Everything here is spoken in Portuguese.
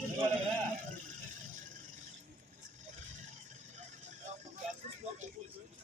Thank you.